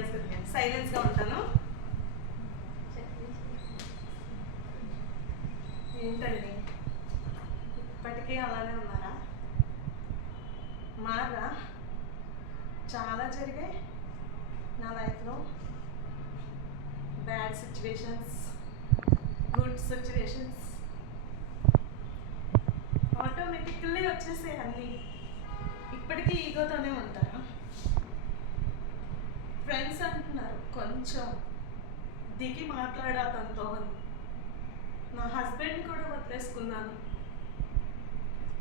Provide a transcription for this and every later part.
చేసుకుంటాను సైలెన్స్గా ఉంటాను. ఏంటండి? ఇప్పటికీ అలానే ఉన్నారా? మారా? చాలా జరిగాయి నా లైఫ్లో bad situations good situations automatically వచ్చేసాయి అన్నీ. ఇప్పటికీ ఈగోతోనే ఉంటారా ఫ్రెండ్స్ అంటున్నారు కొంచెం దిగి మాట్లాడా తనతో అని. నా హస్బెండ్ కూడా వదిలేసుకున్నాను.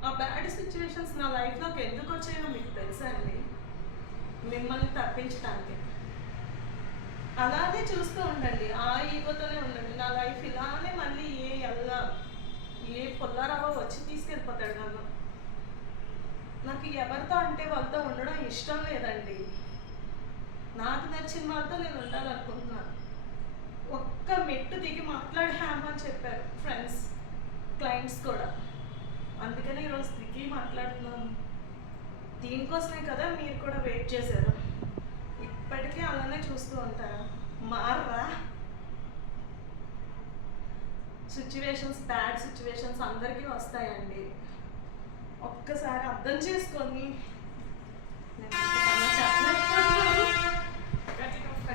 ఆ బ్యాడ్ సిచ్యువేషన్స్ నా లైఫ్లోకి ఎందుకు వచ్చాయో మీకు తెలుసా అండి? మిమ్మల్ని తప్పించడానికి అలాగే చూస్తూ ఉండండి. ఆ ఈగోతోనే ఉండండి. నా లైఫ్ ఇలానే మళ్ళీ ఏ ఎల్లా ఏ పొల్లారావో వచ్చి తీసుకెళ్ళిపోతాడు నన్ను. నాకు ఎవరితో అంటే వాళ్ళతో ఉండడం ఇష్టం లేదండి. నాకు నచ్చిన వారితో నేను ఉండాలనుకుంటున్నాను. ఒక్క మెట్టు దిగి మాట్లాడామని చెప్పారు ఫ్రెండ్స్ క్లయింట్స్ కూడా. అందుకనే ఈరోజు దిగి మాట్లాడుతున్నాను. దీనికోసమే కదా మీరు కూడా వెయిట్ చేశారు. ఇప్పటికీ అలానే చూస్తూ ఉంటారు? మారరా? సిచ్యువేషన్స్ బ్యాడ్ సిచ్యువేషన్స్ అందరికీ వస్తాయండి. ఒక్కసారి అర్థం చేసుకొని నేను